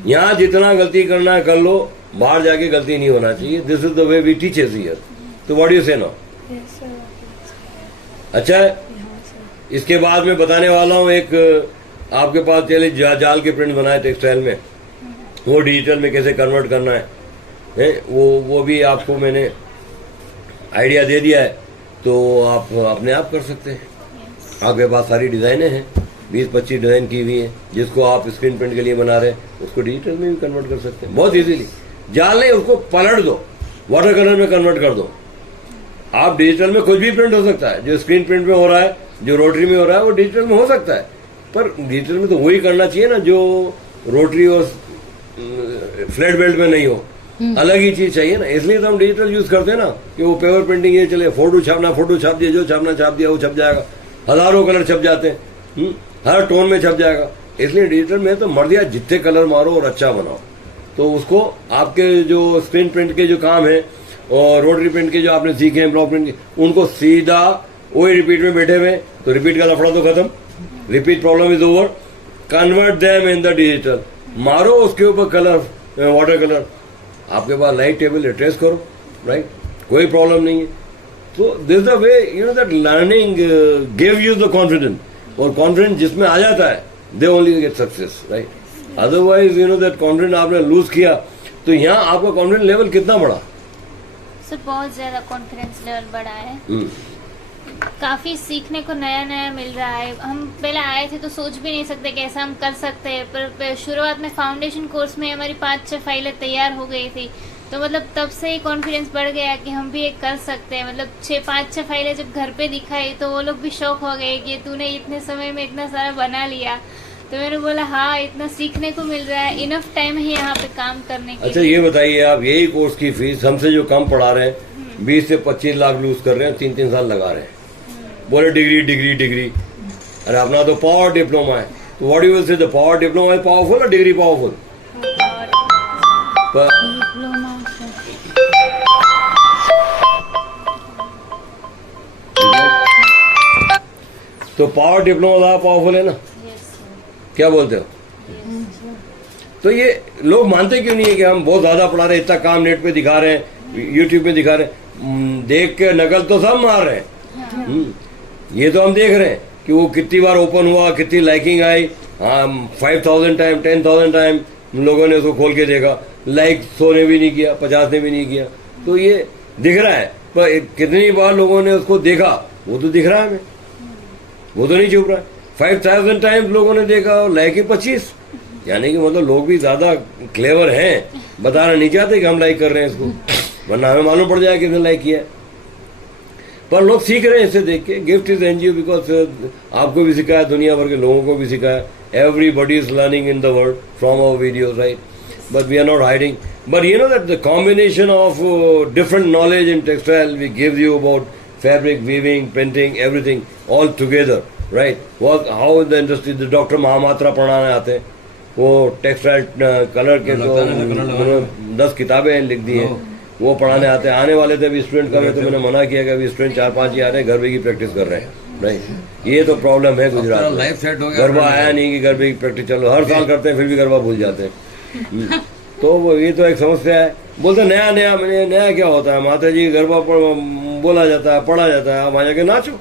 यहाँ जितना गलती करना है कर लो, बाहर जाके गलती नहीं होना चाहिए। This is the way we teachers here. तो what do you say now? अच्छा है। इसके बाद मैं बताने वाला हूँ एक, आपके पास चले जाल के प्रिंट बनाए टेक्सटाइल में, वो डिजिटल में कैसे कन्वर्ट करना है, वो भी आपको मैंने आइडिया दे दिया है। तो आप अपने आप कर सकते हैं। आपके पास सारी डिजाइनें हैं, 20-25 डिजाइन की हुई हैं, जिसको आप स्क्रीन प्रिंट के लिए बना रहे हैं उसको डिजिटल में भी कन्वर्ट कर सकते हैं बहुत इजीली। जाल नहीं, उसको पलट दो, वाटर कलर में कन्वर्ट कर दो। आप डिजिटल में कुछ भी प्रिंट हो सकता है, जो स्क्रीन प्रिंट में हो रहा है, जो रोटरी में हो रहा है, वो डिजिटल में हो सकता है। पर डिजिटल में तो वही करना चाहिए ना जो रोटरी और फ्लैट बेल्ट में नहीं हो, अलग ही चीज चाहिए ना। इसलिए तो हम डिजिटल यूज करते हैं ना कि वो पेपर प्रिंटिंग ये चले, फोटो छापना, फोटो छाप दिया, जो छापना छाप दिया, वो छप जाएगा। हजारों कलर छप जाते हैं, हर टोन में छप जाएगा। इसलिए डिजिटल में तो मर्दिया जितने कलर मारो और अच्छा बनाओ। तो उसको आपके जो स्क्रीन प्रिंट के जो काम है और रोटरी प्रिंट के जो आपने सीखे हैं, ब्लॉक प्रिंट के, उनको सीधा वही रिपीट में बैठे हुए, तो रिपीट का लफड़ा तो खत्म, repeat problem is over. Convert them in the digital, मारो उसके ऊपर कलर, वाटर कलर, आपके पास लाइट टेबल है, ट्रेस करो, राइट, कोई प्रॉब्लम नहीं है। तो this the way you know that learning give you the confidence, और कॉन्फिडेंस जिसमें आ जाता है they only get success, right. Otherwise you know that confidence आपने लूज किया तो यहाँ आपका कॉन्फिडेंस लेवल कितना बढ़ा? सर बहुत ज्यादा कॉन्फिडेंस लेवल बढ़ा है। काफी सीखने को नया नया मिल रहा है। हम पहले आए थे तो सोच भी नहीं सकते कि ऐसा हम कर सकते हैं, पर शुरुआत में फाउंडेशन कोर्स में हमारी 5-6 फाइलें तैयार हो गई थी, तो मतलब तब से ही कॉन्फिडेंस बढ़ गया कि हम भी ये कर सकते हैं। मतलब 5-6 फाइलें जब घर पे दिखाई तो वो लोग भी शौक हो गए कि तूने इतने समय में इतना सारा बना लिया। तो मैंने बोला हाँ, इतना सीखने को मिल रहा है, इनफ टाइम है यहाँ पे काम करने के अच्छा लिए। ये बताइए, आप यही कोर्स की फीस हमसे जो कम पढ़ा रहे हैं 20 से 25 लाख लूज कर रहे हैं, 3-3 साल लगा रहे हैं, बोले डिग्री डिग्री डिग्री। अरे अपना तो पावर डिप्लोमा है। तो what you will say, the power diploma is powerful और डिग्री पावरफुल? तो पावर डिप्लोमा ज्यादा पावरफुल है ना, क्या बोलते हो? तो ये लोग मानते क्यों नहीं है कि हम बहुत ज्यादा पढ़ा रहे हैं, इतना काम नेट पे दिखा रहे हैं, यूट्यूब पे दिखा रहे हैं, देख के नकल तो सब मार रहे हैं। ये तो हम देख रहे हैं कि वो कितनी बार ओपन हुआ, कितनी लाइकिंग आई। हाँ 5000 टाइम 10,000 टाइम लोगों ने उसको खोल के देखा, लाइक 100 ने भी नहीं किया, 50 ने भी नहीं किया। तो ये दिख रहा है, पर कितनी बार लोगों ने उसको देखा वो तो दिख रहा है हमें, वो तो नहीं छुप रहा है। 5000 टाइम लोगों ने देखा और लाइक 25, यानी कि मतलब लोग भी ज्यादा क्लेवर हैं, बताना नहीं चाहते कि हम लाइक कर रहे हैं इसको, वरना हमें मालूम पड़ जाए किसने लाइक किया है। पर लोग सीख रहे हैं इसे देख के। गिफ्ट इज एनजीओ बिकॉज आपको भी सिखाया, दुनिया भर के लोगों को भी सिखाया। Everybody is learning in the world from our videos, right, but we are not hiding. But you know that the combination of different knowledge in textile we give you about fabric, weaving, printing, everything all together, right. what how in the industry the doctor Mahamatra पढ़ाने आते हैं, वो textile colour के तो 10 किताबें लिख दी हैं, वो पढ़ाने आते हैं। आने वाले थे अभी स्टूडेंट कम है तो मैंने मना किया कि अभी स्टूडेंट 4-5 ही आ रहे हैं, गरबे की प्रैक्टिस कर रहे हैं, राइट। ये तो प्रॉब्लम है गुजरात में, लाइफ सेट हो गया, गरबा आया नहीं कि गरबे की प्रैक्टिस चलो, हर साल करते हैं फिर भी गरबा भूल जाते हैं। तो वो ये तो एक समस्या है। बोलते नया नया, मैंने नया क्या होता है, माता जी गरबा बोला जाता है, पढ़ा जाता है, वहां जाके नाचो।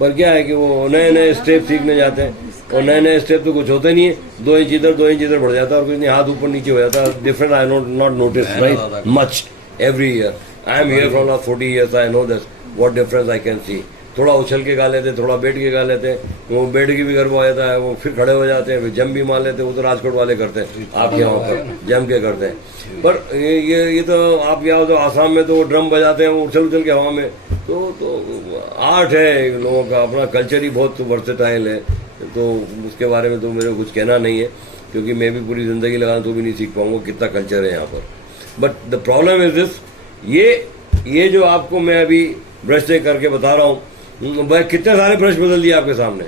पर क्या है कि वो नए नए स्टेप सीखने जाते हैं, और नए नए स्टेप तो कुछ होते नहीं है, 2 इंच इधर 2 इंच इधर बढ़ जाता है और कुछ नहीं, हाथ ऊपर नीचे हो जाता है, different I not notice right much every year. I am here from last 40 years, I know this what difference I can see. थोड़ा उछल के गा लेते, थोड़ा बैठ के गा लेते, वो बैठ के भी गरबा हो जाता है, वो फिर खड़े हो जाते हैं, फिर जम भी मार लेते हैं, वो तो राजकोट वाले करते हैं, आपके यहाँ पर जम के करते हैं। पर ये तो आप यहाँ तो आसाम में तो वो ड्रम बजाते हैं, वो उछल उछल के हवा में, तो आर्ट है लोगों का, अपना कल्चर ही बहुत वर्सेटाइल है, तो उसके बारे में तो मेरे को कुछ कहना नहीं है, क्योंकि मैं भी पूरी ज़िंदगी लगाना तो भी नहीं सीख पाऊंगा कितना कल्चर है यहाँ पर। But the problem is this, ये जो आपको मैं अभी ब्रश से करके बता रहा हूँ, भाई कितने सारे ब्रश बदल दिए आपके सामने,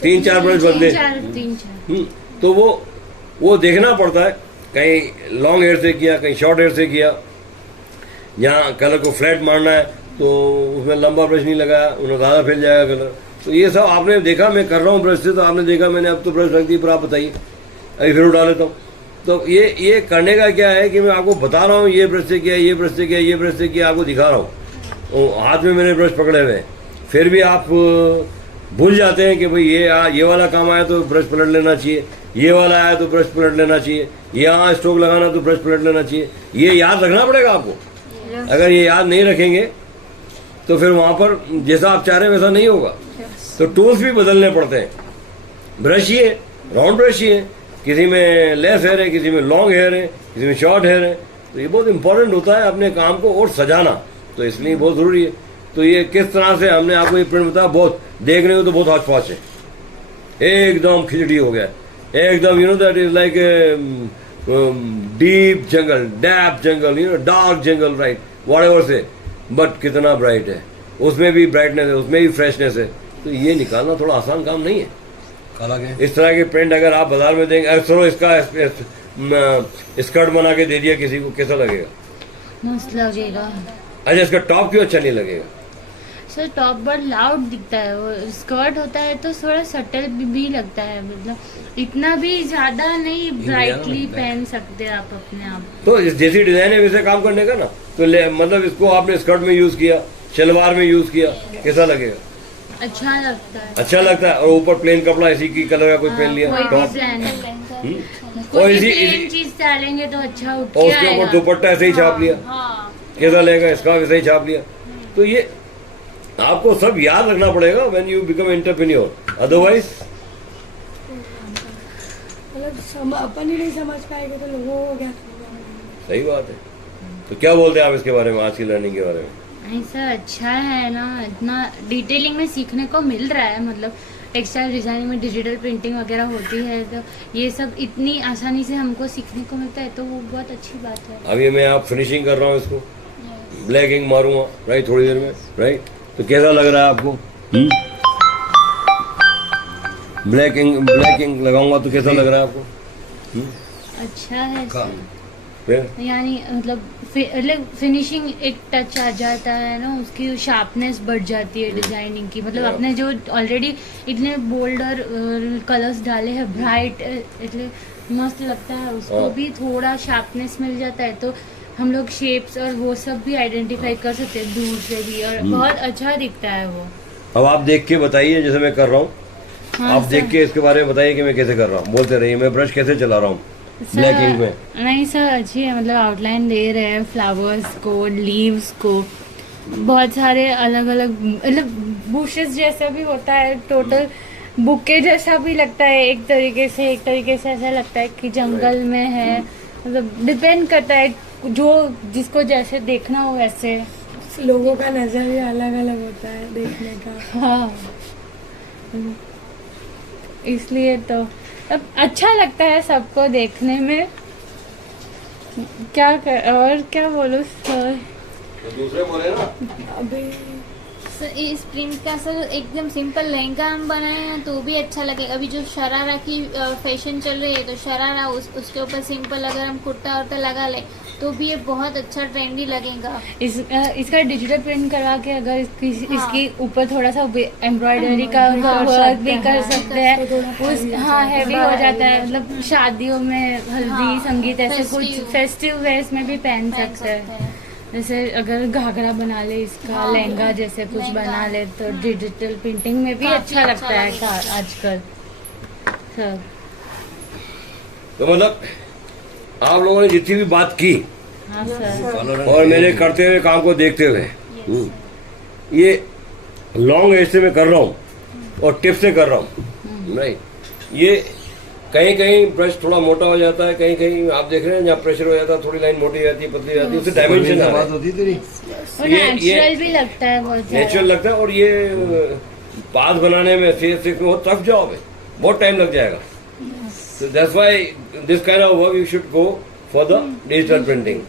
3-4 ब्रश बदले। 3-4 तो वो देखना पड़ता है, कहीं लॉन्ग हेयर से किया, कहीं शॉर्ट हेयर से किया, यहाँ कलर को फ्लैट मारना है तो उसमें लंबा ब्रश नहीं लगाया, उन्हें ज़्यादा फैल जाएगा कलर। तो ये सब आपने देखा, मैं कर रहा हूँ ब्रश से, तो आपने देखा मैंने अब तो ब्रश रख दी, पर आप बताइए, अभी फिर उठा लेता हूँ। तो ये करने का क्या है कि मैं आपको बता रहा हूँ, ये ब्रश से किया, ये ब्रश से किया, ये ब्रश से किया, आपको दिखा रहा हूँ, हाथ में मैंने ब्रश पकड़े हुए हैं, फिर भी आप भूल जाते हैं कि भाई ये वाला काम आया तो ब्रश पलट लेना चाहिए, ये वाला आया तो ब्रश पलट लेना चाहिए, यहाँ स्ट्रोक लगाना तो ब्रश पलट लेना चाहिए। ये याद रखना पड़ेगा आपको। अगर ये याद नहीं रखेंगे तो फिर वहाँ पर जैसा आप चाह रहे हैं वैसा नहीं होगा। तो टूल्स भी बदलने पड़ते हैं। ब्रश ही है, राउंड ब्रश ही है, किसी में लेस हेयर है, किसी में लॉन्ग हेयर है, किसी में शॉर्ट हेयर है। तो ये बहुत इंपॉर्टेंट होता है अपने काम को और सजाना, तो इसलिए बहुत ज़रूरी है। तो ये किस तरह से हमने आपको ये प्रिंट बताया, बहुत देखने को तो बहुत हौच पौच है, एकदम खिचड़ी हो गया, एकदम you know that is like deep jungle, deep jungle, you know dark jungle, right, whatever say, but कितना ब्राइट है, उसमें भी ब्राइटनेस है, उसमें भी फ्रेशनेस है। तो ये निकालना थोड़ा आसान काम नहीं है। इस तरह के प्रिंट अगर आप बाजार में देंगे, चलो इसका स्कर्ट बना के दे दिया किसी को, कैसा लगेगा? मस्त लगेगा। अच्छा, इसका टॉप क्यों अच्छा नहीं लगेगा? सर टॉप बहुत लाउड दिखता है, वो स्कर्ट होता है तो थोड़ा सटल भी लगता है, मतलब इतना भी ज्यादा नहीं ब्राइटली पहन सकते आप अपने आप। तो जैसी डिजाइन है वैसे काम करने का ना, तो मतलब इसको आपने स्कर्ट में यूज किया, शलवार में यूज किया, कैसा लगेगा? अच्छा लगता है। अच्छा लगता है। और ऊपर प्लेन कपड़ा इसी की कलर का कोई पहन लिया कोई टॉप, भी प्लान और कोई इसी प्लेन चीज डालेंगे तो अच्छा उठ और के उसके ऊपर आएगा। दुपट्टा ऐसे ही छाप लिया, हाँ, कैसा लगेगा? इसका वैसे ही छाप लिया। तो ये आपको सब याद रखना पड़ेगा when you become entrepreneur, otherwise मतलब अपन ही नहीं समझ पाएंगे तो लोगों को क्या समझ। सही बात है। तो क्या बोलते हैं आप इसके बारे में, आज की लर्निंग के बारे में? ऐसा अच्छा है ना, इतना डिटेलिंग में सीखने को मिल रहा है, मतलब टेक्सटाइल डिजाइनिंग में डिजिटल प्रिंटिंग वगैरह होती है, तो ये सब इतनी आसानी से हमको सीखने को मिलता है, तो वो बहुत अच्छी बात है। अभी मैं आप फिनिशिंग कर रहा हूँ इसको, ब्लैक इंक मारूंगा राइट थोड़ी देर में, राइट, तो कैसा लग रहा है आपको? ब्लैक इंक लगाऊंगा तो कैसा लग रहा है आपको? अच्छा है सर। फिर यानी मतलब फिनिशिंग एक टच आ जाता है ना, उसकी शार्पनेस बढ़ जाती है डिजाइनिंग की, मतलब अपने जो ऑलरेडी इतने बोल्डर कलर्स डाले हैं ब्राइट, इतने मस्त लगता है, उसको भी थोड़ा शार्पनेस मिल जाता है, तो हम लोग शेप्स और वो सब भी आइडेंटिफाई कर सकते हैं दूर से भी, और बहुत अच्छा दिखता है वो। अब आप देख के बताइए, जैसे मैं कर रहा हूँ, आप देख के इसके बारे में बताइए कि मैं कैसे कर रहा हूँ, बोलते रहिए मैं ब्रश कैसे चला रहा हूँ ब्लैक इंक में। नहीं सर, अच्छी है, मतलब आउटलाइन दे रहे हैं फ्लावर्स को, लीव्स को, बहुत सारे अलग अलग, मतलब बुशेस जैसा भी होता है, टोटल बुके जैसा भी लगता है एक तरीके से ऐसा लगता है कि जंगल में है, मतलब डिपेंड करता है जो जिसको जैसे देखना हो वैसे। लोगों का नजरिया अलग अलग होता है देखने का। हाँ, इसलिए तो अब अच्छा लगता है सबको देखने में। और क्या बोलूं सर, तो दूसरे बोले ना अभी सर इस प्रिंट का सर एकदम सिंपल लहंगा हम बनाए हैं तो भी अच्छा लगेगा। अभी जो शरारा की फैशन चल रही है, तो शरारा उसके ऊपर सिंपल अगर हम कुर्ता वर्ता लगा ले तो भी ये बहुत अच्छा ट्रेंडी लगेगा। इसका डिजिटल प्रिंट करवा के अगर इसकी ऊपर थोड़ा सा एम्ब्रॉयडरी का वर्क भी कर सकते हैं, हाँ हैवी हो जाता है, मतलब शादियों में हल्दी संगीत ऐसे कुछ फेस्टिव वेयर्स में भी पहन सकते हैं, जैसे अगर घाघरा बना ले, इसका लहंगा जैसे कुछ बना ले तो डिजिटल प्रिंटिंग में भी काफी अच्छा अच्छा लगता है लगेगा। आजकल सब। तो मतलब आप लोगों ने जितनी भी बात की हाँ सर। और मेरे करते हुए काम को देखते हुए, ये लॉन्ग एज से मैं कर रहा हूँ और टिप से कर रहा हूँ, राइट। ये कहीं कहीं ब्रश थोड़ा मोटा हो जाता है, कहीं कहीं आप देख रहे हैं जहाँ प्रेशर हो जाता है थोड़ी लाइन मोटी हो जाती है, पतली हो जाती है, उससे डायमेंशन आ रहा है, होती तेरी और ये- नेचुरल भी लगता है बहुत ज्यादा। नेचुरल लगता है। और ये बात बनाने में फेस में बहुत टफ जॉब है, बहुत टाइम लग जाएगा। So that's why this kind of work you should go for the digital printing.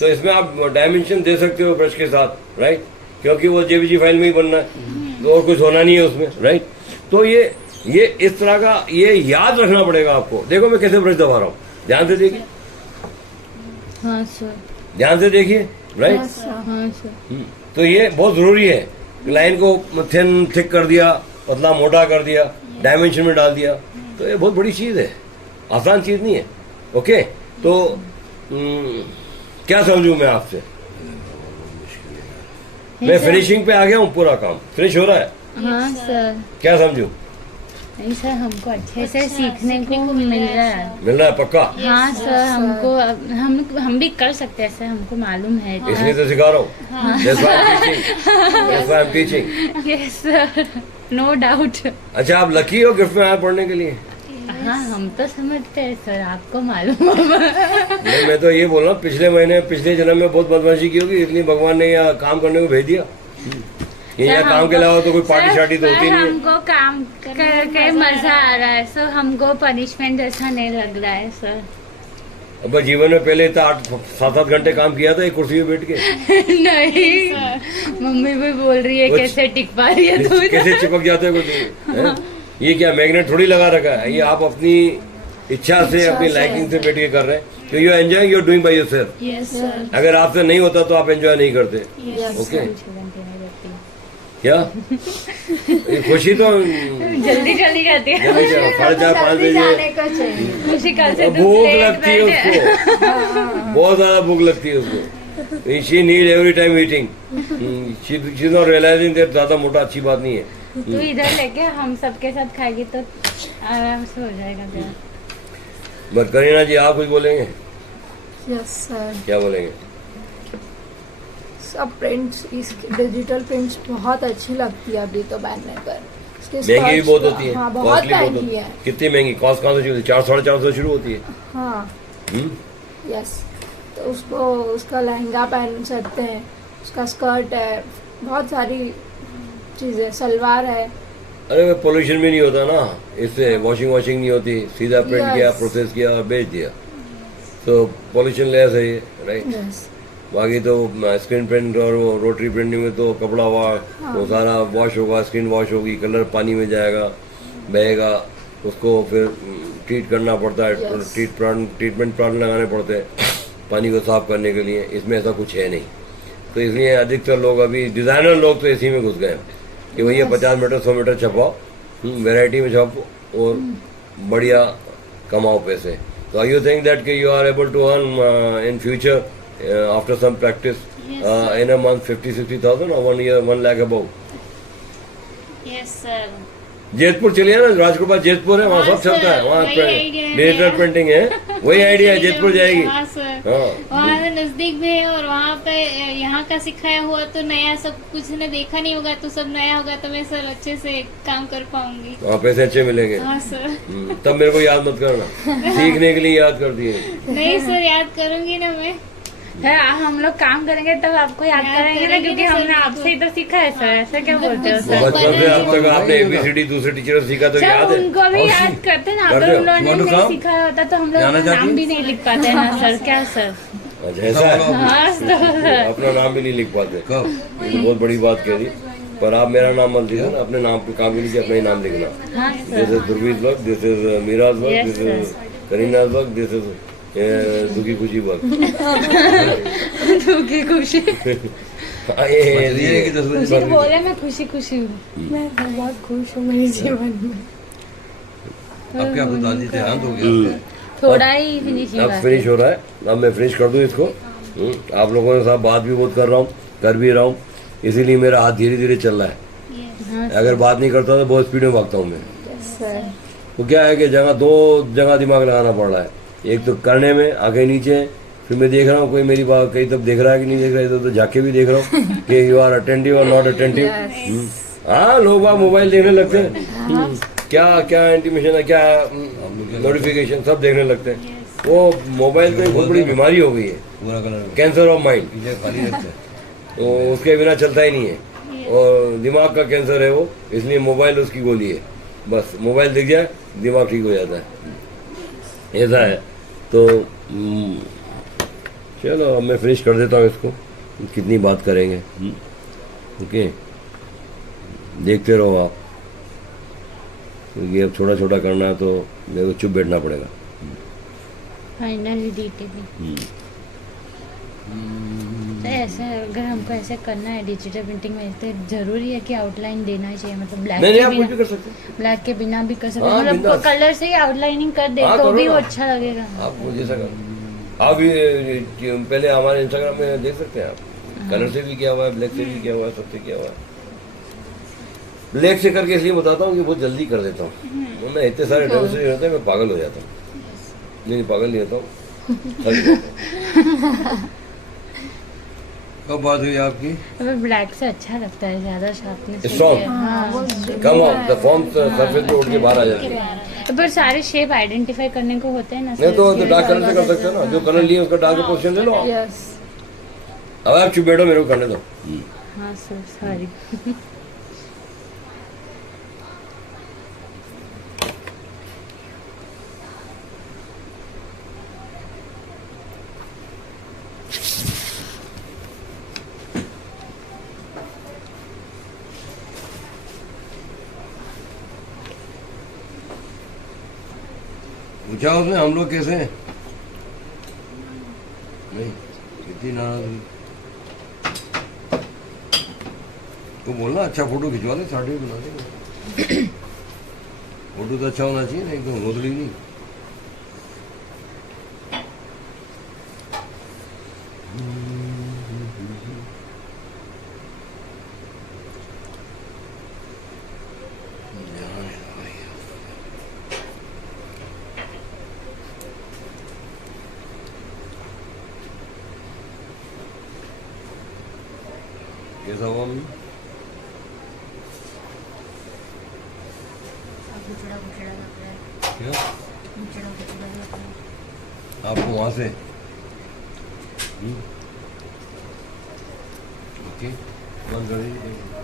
तो इसमें आप डायमेंशन दे सकते हो ब्रश के साथ, राइट, क्योंकि वो जेपीजी फाइल में ही बनना है, तो और कुछ होना नहीं है उसमें, राइट। तो ये इस तरह का ये याद रखना पड़ेगा आपको। देखो मैं कैसे ब्रश दबा रहा हूँ, ध्यान से देखिए, हाँ सर। ध्यान से देखिए, राइट। हाँ सर। तो ये बहुत जरूरी है। लाइन को थिन थिक कर दिया, पतला मोटा कर दिया, डायमेंशन में डाल दिया, तो ये बहुत बड़ी चीज है, आसान चीज नहीं है। ओके, तो क्या समझूं मैं आपसे? मैं फिनिशिंग पे आ गया हूँ, पूरा काम फिनिश हो रहा है। हाँ सर। क्या समझूं? नहीं सर, हमको अच्छे से सीखने को मिल रहा है। मिल रहा है पक्का? हाँ सर, हमको हम भी कर सकते हैं सर, हमको मालूम है। इसलिए तो सिखा रहा हूँ। That's why I'm teaching. That's why I'm teaching. Yes sir, no doubt. अच्छा, आप लकी हो गिफ्ट में आए पढ़ने के लिए? हाँ, हम तो समझते हैं सर, आपको मालूम होगा। नहीं, मैं तो ये बोल रहा हूँ, पिछले जन्म में बहुत बदमाशी की होगी, इसलिए भगवान ने यहाँ काम करने को भेज दिया। ये यहाँ काम के अलावा तो कोई पार्टी शार्टी तो होती नहीं है। हमको काम करके मजा आ रहा है सर, हमको पनिशमेंट जैसा नहीं लग रहा है सर। अब जीवन में पहले तो 7-8 घंटे काम किया था एक कुर्सी पे बैठ के। नहीं, मम्मी भी बोल रही है कैसे टिक पा रही है तू। कैसे चिपक जाते हो कुर्सी? ये क्या मैग्नेट थोड़ी लगा रखा है? ये आप अपनी इच्छा से, अपनी लाइकिंग से बैठ के कर रहे हैं। तो you enjoy, you are doing by yourself. Yes sir. अगर आपसे नहीं होता तो आप एंजॉय नहीं करते। ओके, क्या ये खुशी तो जल्दी चली जाती है, जल्दी से 4:30-5 बजे खुशी कल से भूख लगती है उसको, बहुत ज्यादा भूख लगती है उसको। She need every time eating, she is not realising that ज्यादा मोटा अच्छी बात नहीं है। तू इधर लेके हम सबके साथ खाएगी तो आराम से हो जाएगा तेरा। बट करीना जी, आप कुछ बोलेंगे? Yes sir. क्या बोलेंगे? सब प्रिंट्स, इस डिजिटल प्रिंट्स बहुत अच्छी लगती है अभी तो बनने पर। इसके महंगी भी skirts बहुत का- होती है, हाँ, बहुत कॉस्टली बहुत महंगी होती है। है। कितनी महंगी? कॉस्ट कहाँ से शुरू होती है? 400-450 शुरू होती है। हाँ, हम्म? यस। तो उसको उसका लहंगा पहन सकते हैं, उसका स्कर्ट है, बहुत सारी चीजें, सलवार है। अरे पोल्यूशन भी नहीं होता ना इससे, वॉशिंग नहीं होती, सीधा प्रिंट Yes. किया, प्रोसेस किया और बेच दिया, तो पोल्यूशन लेस है ये, राइट। यस। बाकी तो स्क्रीन प्रिंट और वो रोटरी प्रिंटिंग में तो कपड़ा वो सारा वॉश होगा, स्क्रीन वॉश होगी, कलर पानी में जाएगा, बहेगा, उसको फिर ट्रीट करना पड़ता है। Yes. ट्रीटमेंट प्लांट लगाने पड़ते हैं पानी को साफ करने के लिए। इसमें ऐसा कुछ है नहीं, तो इसलिए अधिकतर लोग अभी डिजाइनर लोग तो इसी में घुस गए कि भैया 50 मीटर 100 मीटर छपाओ, वैरायटी में छापो और बढ़िया कमाओ पैसे। तो आई यू थिंक दैट कि you are able to earn in future after some practice in a month 50,000-60,000 और 1 year 1 lakh above? Yes sir. Jetpur चलिए ना, राजकोट पास जेतपुर है, वहाँ हाँ सब चलता है, सर, वहाँ वही idea है डिजिटल मेरा। प्रिंटिंग है, वही आइडिया है, जेतपुर जाएगी। हाँ सर, हाँ, वहाँ से नजदीक भी है और वहाँ पे यहाँ का सिखाया हुआ तो नया, सब कुछ ने देखा नहीं होगा तो सब नया होगा, तो मैं सर अच्छे से काम कर पाऊंगी। वहाँ पैसे अच्छे मिलेंगे। हाँ सर। तब मेरे को याद मत करना, सीखने के लिए याद करती है। नहीं सर, याद करूंगी ना मैं। है, हम लोग काम करेंगे तब आपको याद याद करेंगे ना, करेंगे क्योंकि ना सर, हमने आपसे ही तो सीखा है सर। ऐसा क्या बोलते हो तो सर? बचपन से अब तक आपने ABCD दूसरे टीचर से सीखा तो सर याद है। उनको भी याद करते ना, करते अगर हो? उन्होंने वांट टू नहीं कम? सिखाया होता तो हम लोग जाना चाहती नाम हो? भी नहीं लिख पाते ना सर। क्या सर? अच्छा, ऐसा है? हाँ सर। अपना नाम भी नहीं लिख पाते, कब बहुत बड़ी बात कह दी। पर आप मेरा नाम मत लिखना, अपने नाम पे काम के लिए अपना ही नाम लिखना। हाँ this is Dhruvi's work, this is Meera's work, Yes, this is Kareena's work, this is दुखी खुशी वर्क। दुखी खुशी। ये कि 10 बजे खुशी बोले, मैं खुशी खुशी हूँ। मैं बहुत खुश हूँ मेरे जीवन में। अब क्या बता दी, देहांत हो गया आपका? थोड़ा ही फिनिशिंग अब फिनिश हो रहा है, अब मैं फिनिश कर दूं इसको। आप लोगों के साथ बात भी बहुत कर रहा हूँ, कर भी रहा हूँ, इसीलिए मेरा हाथ धीरे धीरे चल रहा है। हाँ अगर बात नहीं करता तो बहुत स्पीड में भागता हूँ मैं। सर तो क्या है कि दो जगह दिमाग लगाना पड़ रहा है, एक तो करने में आगे नीचे, फिर मैं देख रहा हूँ कोई मेरी बात कहीं तब देख रहा है कि नहीं देख रहा है, तो झाके भी देख रहा हूँ कि यू आर अटेंटिव और नॉट अटेंटिव। हाँ, लोग बाग मोबाइल देखने लगते हैं, क्या क्या इंटीमेशन है, क्या नोटिफिकेशन सब देखने लगते हैं। वो मोबाइल तो एक बहुत बड़ी बीमारी हो गई है, पूरा कलर कैंसर ऑफ माइंड, पीछे खाली रहता है। तो उसके बिना चलता ही नहीं है। और दिमाग का कैंसर है वो, इसलिए मोबाइल उसकी गोली है। बस मोबाइल दिख जाए दिमाग ठीक हो जाता है, ऐसा है। तो चलो अब मैं फिनिश कर देता हूँ इसको, कितनी बात करेंगे। ओके, देखते रहो आप, क्योंकि अब छोटा छोटा करना है तो मेरे को चुप बैठना पड़ेगा। Finally detailing. तो ऐसे अगर हमको ऐसे करना है डिजिटल प्रिंटिंग में, तो जरूरी है कि आउटलाइन देना चाहिए, मतलब ब्लैक नहीं के आप कुछ भी बिना, कर सकते हैं, ब्लैक के बिना भी कर सकते हैं, हाँ, मतलब बिंदास। कलर से ही आउटलाइनिंग कर दे हाँ, तो करो भी वो ना। अच्छा लगेगा। आप वो जैसा करो। आप ये पहले हमारे इंस्टाग्राम में देख सकते हैं आप, कलर से भी किया हुआ है, ब्लैक से भी किया हुआ है, सबसे किया हुआ है। ब्लैक से करके इसलिए बताता हूँ कि बहुत जल्दी कर देता हूँ, वरना इतने सारे ढंग से होते हैं मैं पागल हो जाता हूँ। नहीं पागल नहीं होता हूँ। कब बात हुई आपकी? हमें ब्लैक से अच्छा लगता है, ज्यादा sharpness Strong. Come of the form surface पे उठ के बाहर आ जाती है। पर सारे शेप आइडेंटिफाई करने को होते हैं ना नहीं तो डार्क कलर से कर सकते हो ना, जो कलर लिए उसका डार्क पोजीशन ले लो आप। यस अब आप चुप बैठो, मेरे को करने दो। हाँ सर सॉरी। पूछा उसने हम लोग कैसे हैं? नहीं, कितनी नाराज हुई। तो बोलना अच्छा फोटो खिंचवा ले, साड़ी बना देंगे। फोटो तो अच्छा होना चाहिए ना, एकदम रोतड़ी नहीं। कैसा हुआ मम्मी? क्या आपको वहां से? ओके, बंद कर दीजिए।